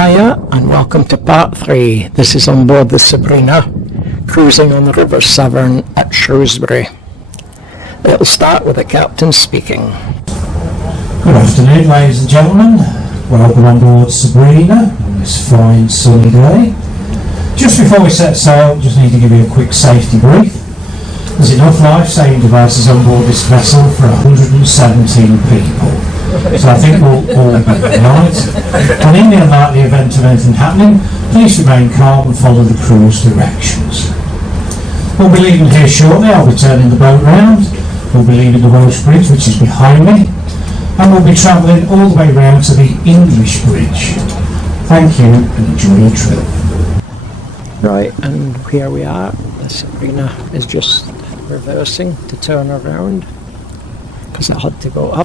Hiya and welcome to part 3. This is on board the Sabrina, cruising on the River Severn at Shrewsbury. It'll start with the captain speaking. Good afternoon, ladies and gentlemen. Welcome on board Sabrina on this fine sunny day. Just before we set sail, just need to give you a quick safety brief. There's enough life-saving devices on board this vessel for 117 people. So I think we'll all be alright. And in the unlikely event of anything happening, please remain calm and follow the crew's directions. We'll be leaving here shortly. I'll be turning the boat round. We'll be leaving the Welsh Bridge, which is behind me, and we'll be travelling all the way round to the English Bridge. Thank you and enjoy your trip. Right, and here we are. The Sabrina is just reversing to turn around because I have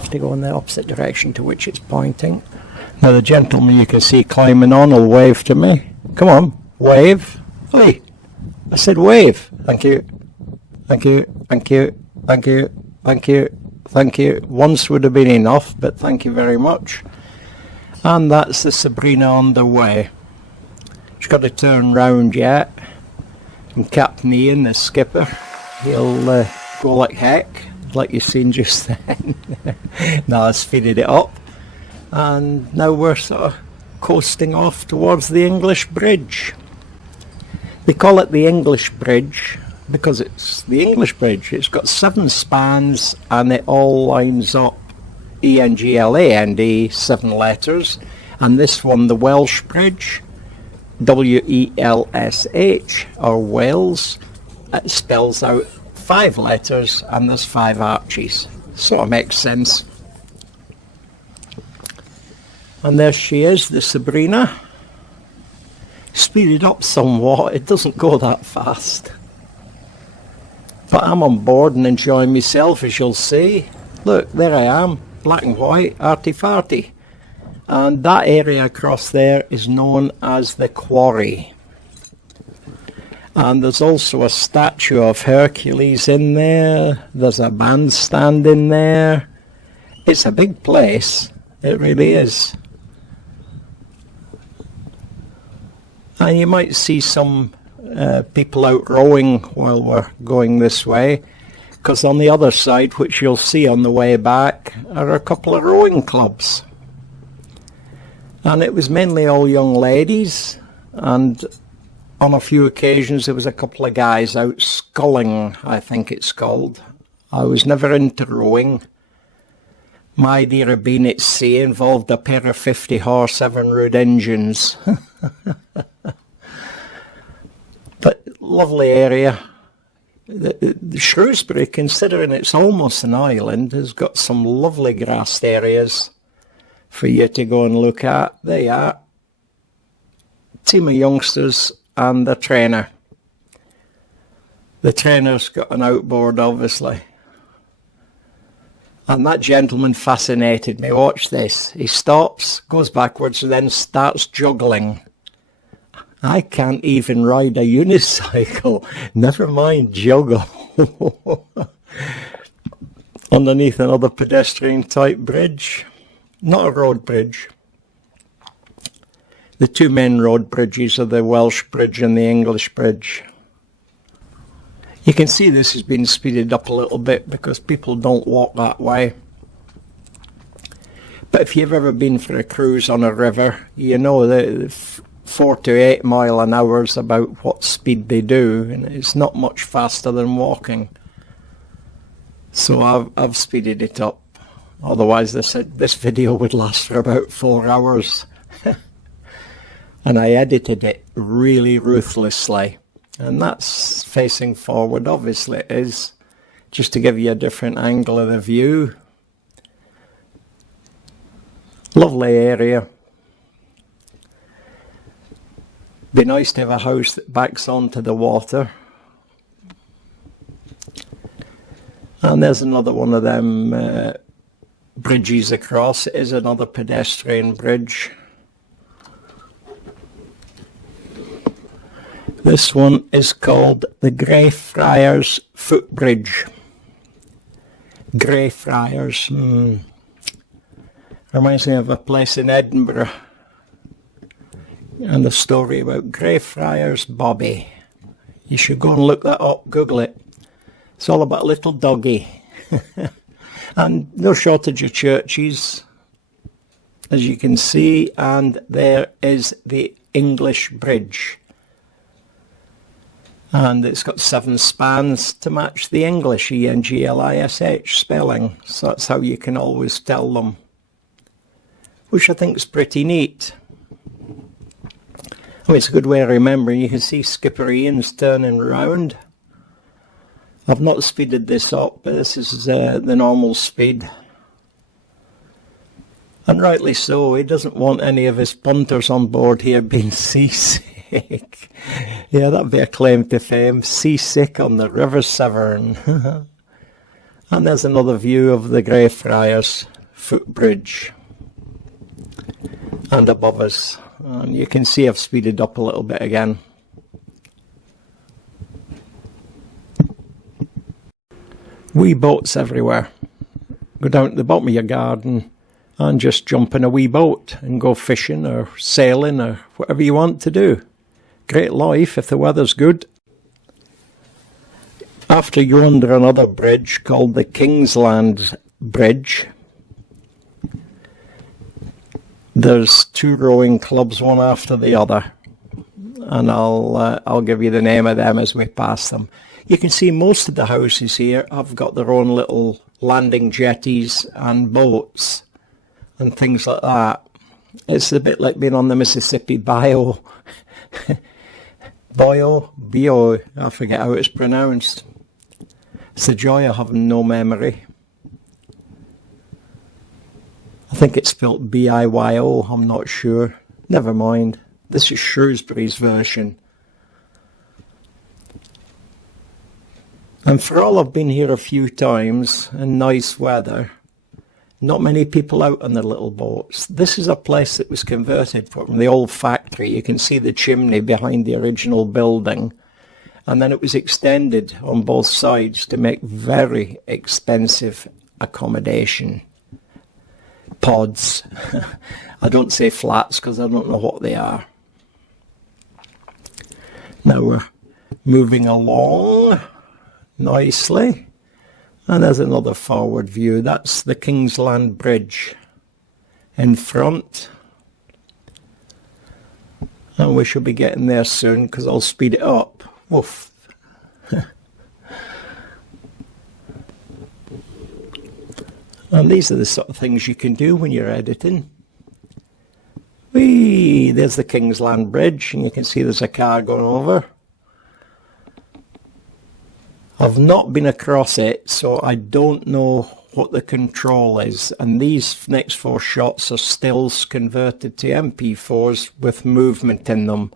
to go in the opposite direction to which it's pointing. Now the gentleman you can see climbing on will wave to me. Come on, wave. Oi, I said wave. Thank you, thank you, thank you, thank you, thank you, thank you. Once would have been enough, but thank you very much. And that's the Sabrina on the way. She's got to turn round yet. And Captain Ian, the skipper, he'll go like heck, like you've seen just then. Now I've speeded it up, and now we're sort of coasting off towards the English Bridge. They call it the English Bridge because it's the English Bridge. It's got 7 spans and it all lines up ENGLAND, 7 letters, and this one, the Welsh Bridge, WELSH, or Wales, it spells out 5 letters and there's 5 arches. Sort of makes sense. And there she is, the Sabrina. Speeded up somewhat, it doesn't go that fast. But I'm on board and enjoying myself, as you'll see. Look, there I am, black and white, arty-farty. And that area across there is known as the quarry. And there's also a statue of Hercules in there. There's a bandstand in there. It's a big place. It really is. And you might see some people out rowing while we're going this way, because on the other side, which you'll see on the way back, are a couple of rowing clubs. And it was mainly all young ladies, and on a few occasions there was a couple of guys out sculling, I think it's called. I was never into rowing. My idea of being at sea involved a pair of 50-horse Evinrude engines. But lovely area. The Shrewsbury, considering it's almost an island, has got some lovely grassed areas for you to go and look at. There you are. Team of youngsters and the trainer. The trainer's got an outboard, obviously. And that gentleman fascinated me. Watch this. He stops, goes backwards, and then starts juggling. I can't even ride a unicycle, never mind juggle. Underneath another pedestrian type bridge. Not a road bridge. The 2 main road bridges are the Welsh Bridge and the English Bridge. You can see this has been speeded up a little bit because people don't walk that way. But if you've ever been for a cruise on a river, you know the 4 to 8 mile an hour is about what speed they do, and it's not much faster than walking. So I've speeded it up. Otherwise, they said this video would last for about 4 hours. And I edited it really ruthlessly. And that's facing forward, obviously it is, just to give you a different angle of the view. Lovely area. Be nice to have a house that backs onto the water. And there's another one of them bridges across. It is another pedestrian bridge. This one is called the Greyfriars Footbridge. Greyfriars. Reminds me of a place in Edinburgh. and the story about Greyfriars Bobby. You should go and look that up, Google it. It's all about a little doggy. And no shortage of churches, as you can see, and there is the English Bridge. And it's got 7 spans to match the English, E-N-G-L-I-S-H spelling. So that's how you can always tell them, which I think is pretty neat. I mean, it's a good way of remembering. You can see Skipper Ian's turning round. I've not speeded this up, but this is the normal speed. And rightly so, he doesn't want any of his punters on board here being seasick. Yeah, that'd be a claim to fame. Seasick on the River Severn. And there's another view of the Greyfriars footbridge. And above us. And you can see I've speeded up a little bit again. Wee boats everywhere. Go down to the bottom of your garden and just jump in a wee boat and go fishing or sailing or whatever you want to do. Great life if the weather's good. After you're under another bridge called the Kingsland Bridge, there's 2 rowing clubs, one after the other, and I'll give you the name of them as we pass them. You can see most of the houses here have got their own little landing jetties and boats and things like that. It's a bit like being on the Mississippi Bio, I forget how it's pronounced. It's the joy of having no memory. I think it's spelled B-I-Y-O, I'm not sure. Never mind. This is Shrewsbury's version. And for all I've been here a few times in nice weather, not many people out on their little boats. This is a place that was converted from the old factory. You can see the chimney behind the original building. And then it was extended on both sides to make very expensive accommodation. Pods. I don't say flats because I don't know what they are. Now we're moving along nicely, and there's another forward view. That's the Kingsland Bridge in front, and we should be getting there soon because I'll speed it up. Oof. And these are the sort of things you can do when you're editing. Whee! There's the Kingsland Bridge, and you can see there's a car going over. I've not been across it, so I don't know what the control is. And these next 4 shots are stills converted to MP4s with movement in them.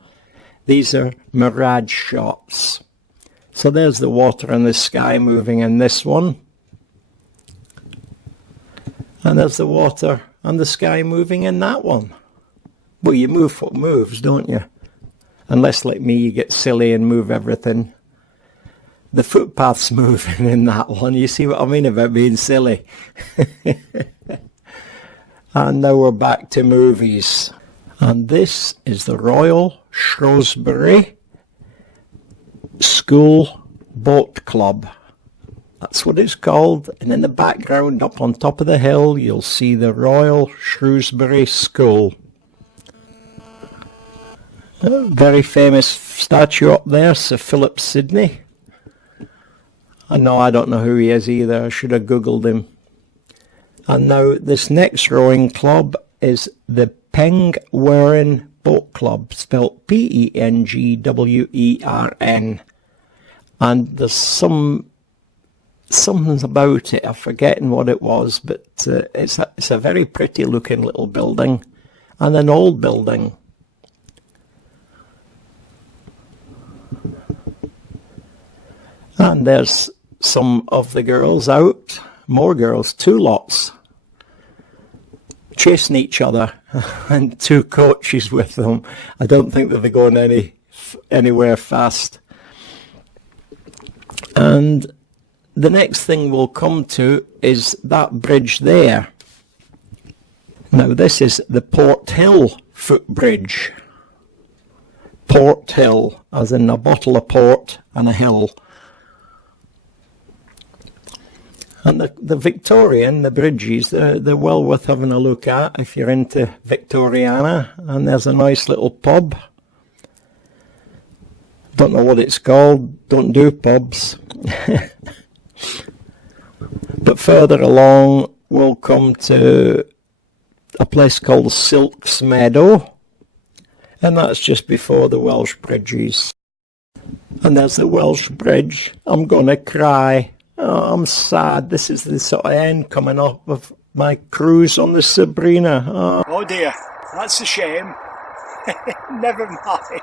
These are mirage shots. So there's the water and the sky moving in this one. And there's the water and the sky moving in that one. Well, you move what moves, don't you? Unless, like me, you get silly and move everything. The footpath's moving in that one. You see what I mean about being silly? And now we're back to movies. And this is the Royal Shrewsbury School Boat Club. That's what it's called. And in the background, up on top of the hill, you'll see the Royal Shrewsbury School. A very famous statue up there, Sir Philip Sidney. I don't know who he is either. I should have Googled him. And now this next rowing club is the Peng Boat Club, spelled P-E-N-G-W-E-R-N. And there's something about it. I'm forgetting what it was, but it's a very pretty looking little building, and an old building. And there's some of the girls out, more girls, 2 lots, chasing each other, and 2 coaches with them. I don't think that they're going anywhere fast. And the next thing we'll come to is that bridge there. Now this is the Port Hill footbridge. Port Hill, as in a bottle of port and a hill. And the Victorian, the bridges, they're well worth having a look at if you're into Victoriana. And there's a nice little pub. Don't know what it's called, don't do pubs. But further along, we'll come to a place called Silk's Meadow. And that's just before the Welsh Bridges. And there's the Welsh Bridge. I'm gonna cry. Oh, I'm sad. This is the sort of end coming up of my cruise on the Sabrina. Oh dear, that's a shame. Never mind.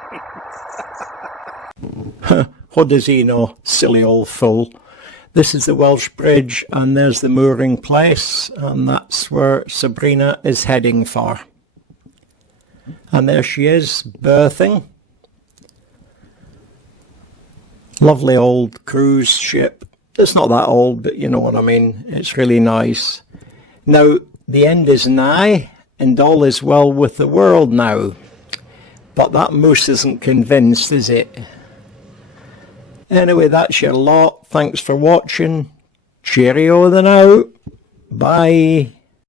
What does he know, silly old fool? This is the Welsh Bridge, and there's the mooring place, and that's where Sabrina is heading for. And there she is, berthing. Lovely old cruise ship. It's not that old, but you know what I mean. It's really nice. Now, the end is nigh, and all is well with the world now. But that moose isn't convinced, is it? Anyway, that's your lot. Thanks for watching. Cheerio then out. Bye.